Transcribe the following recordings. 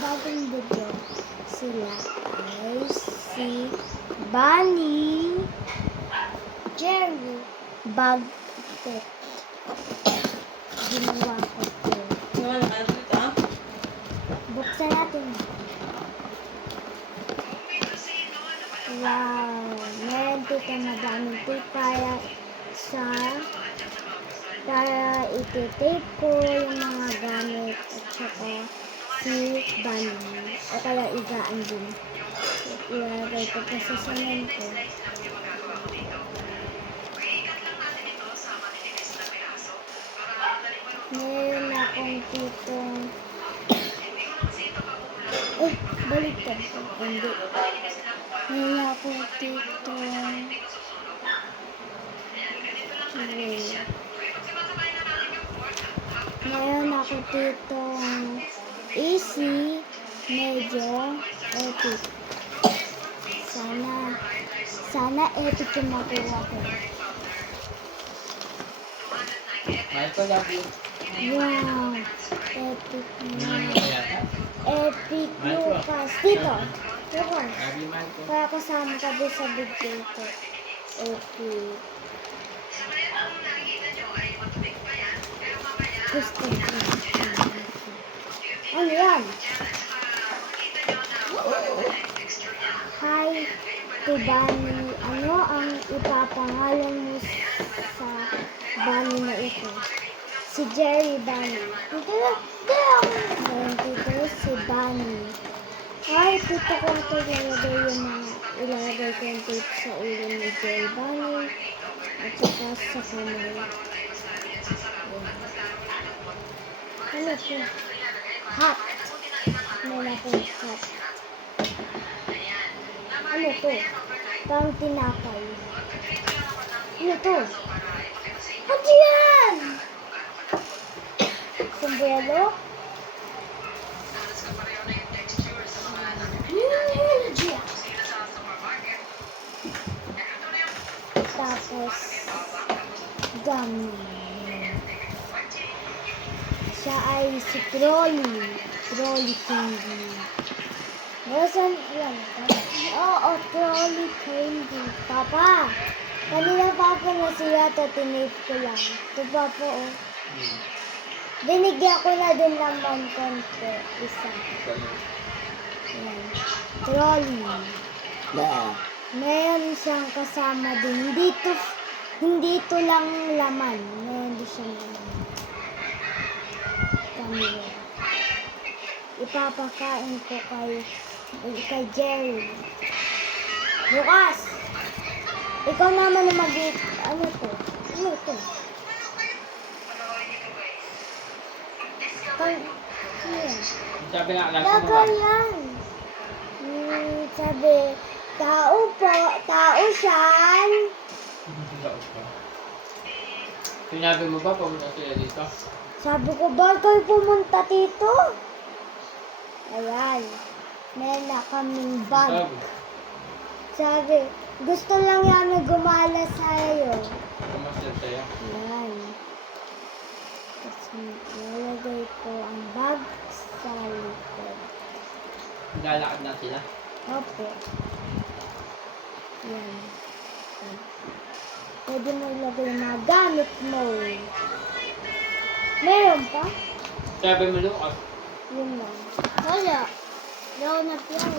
bagong video. Sila ay si Bunny, Jerry, Bagpet. Ginawa ko ito. Buksan natin. Wow! Meron dito madaming tape para ititape ko yung mga gamit at saka si Bunny. O kaya igaan din. Ilalagay ko pa sa semento. Meron akong pitong... baliktad. Hindi. Meron akong pitong... Meron ako ditong easy, medyo epic. Sana epic yung makuha ko. Wow, epic na. Epic Lucas. Dito. Lucas. Para kasama ka din sa video ko. Epic. Gusto ko. Ano yan? Hi, to Bunny. Ano ang ipapangalan mo sa Bunny na ito? Si Jerry Bunny. Dito si Bunny. Ay, dito ko ito ilalagay ko yung tape sa ulo ni Jerry Bunny at saka sa kamay. Ano ito? Hat. Meron akong hat. Ano ito? Pang tinapay. Ano ito? Ano yan? Sombrero? Tapos, gum. Siya ay si Trolly. Trolly Candy. Nasaan lang? Oo, Trolly Candy. Papa! Kanina papa na siya tinip ko lang. Ito papa oh. Binigyan ko na din naman konti. Isa. Yan. Trolly. Meron siyang kasama din. Hindi ito lang laman. Meron din siyang laman. Ipapakain ko kay Jerry. Lucas! Ikaw naman na ano to? Ano to? Sabi nga, Lago yan. Sabi, tao po, tao siyan. Sinabi mo ba pumunta sila dito? Sabi ko, ba kayo pumunta dito? Ayan. Meron na kaming bag. Sabi, gusto lang yan na gumala sa'yo. Kumasal sa'yo? Ayan. Tapos nalagay ko ang bag sa likod. Lalakad na sila? Opo. Ayan. Pwede mo ilagay yung mga gamit mo. Meron pa? Sabi mo, Lucas. Yun lang. Wala. Daw na piyaw.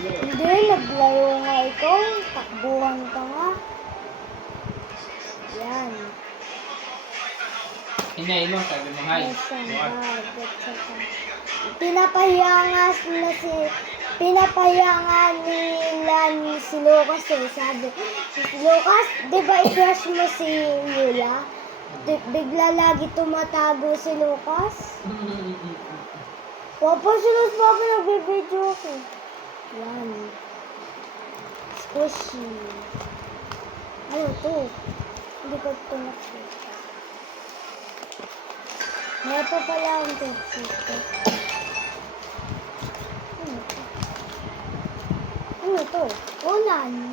Hindi, naglayo nga ikaw. Takbuhan ka nga. Yan. Hinay mo, sabi mo, hi. Pinapahiya nga nila si Lucas eh. Sabi, Lucas, di ba i-crush mo si Yula? Bigla lagi tumatago si Lucas. Papa, silos papa nagbibidyo ko. Yan. Squishy. Ano to? Hindi ko ito nakita. May pa pala ang dito. Ano to? Ulan.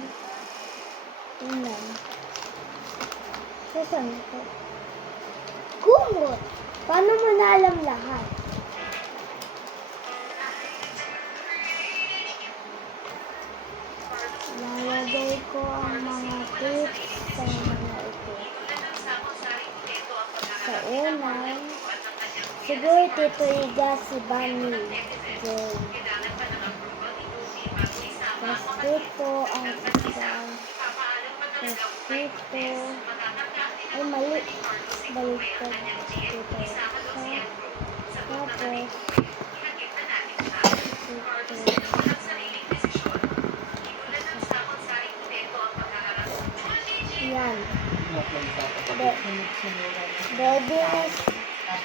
Ulan. Saan ito? Kumot. Paano mo na alam lahat? Siguro Tito Iga si Bunny. Jane. Tapos dito ang isa. Tapos dito. Ay, mali. Baliktad. Dito isa. Tapos dito. Yan.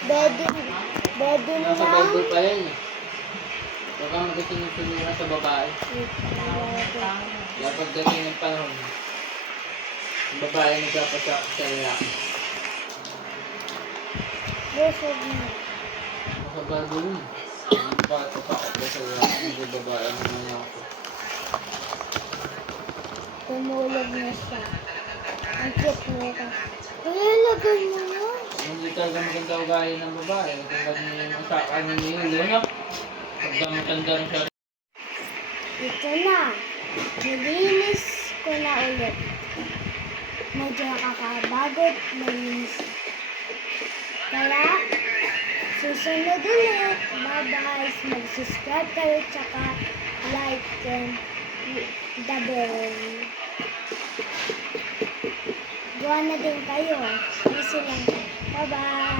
Bedding Nasa lang. Bible pa yan eh. Huwag kang magkasinunod sa babae. Kaya pagdating ng panahon, ang babae nagpapasakot sa lalaki. Busog na. Nasa Bible yun. Ang papasakot sa lalaki, ang babae ang mga ako. Tumulog na siya. Ang cute nito. Kaya lagay mo na. Hindi talaga maganda ugali ng babae. Matanda niya yung usakan niya yung luna. Pagka matanda rin siya. Ito na. Nilinis ko na ulit. Medyo nakakabagod. Malinis. Kaya, susunod ulit. Bye-bye. Mag-subscribe kayo tsaka like and the bell. Gawa na din kayo. Easy lang. Bye-bye.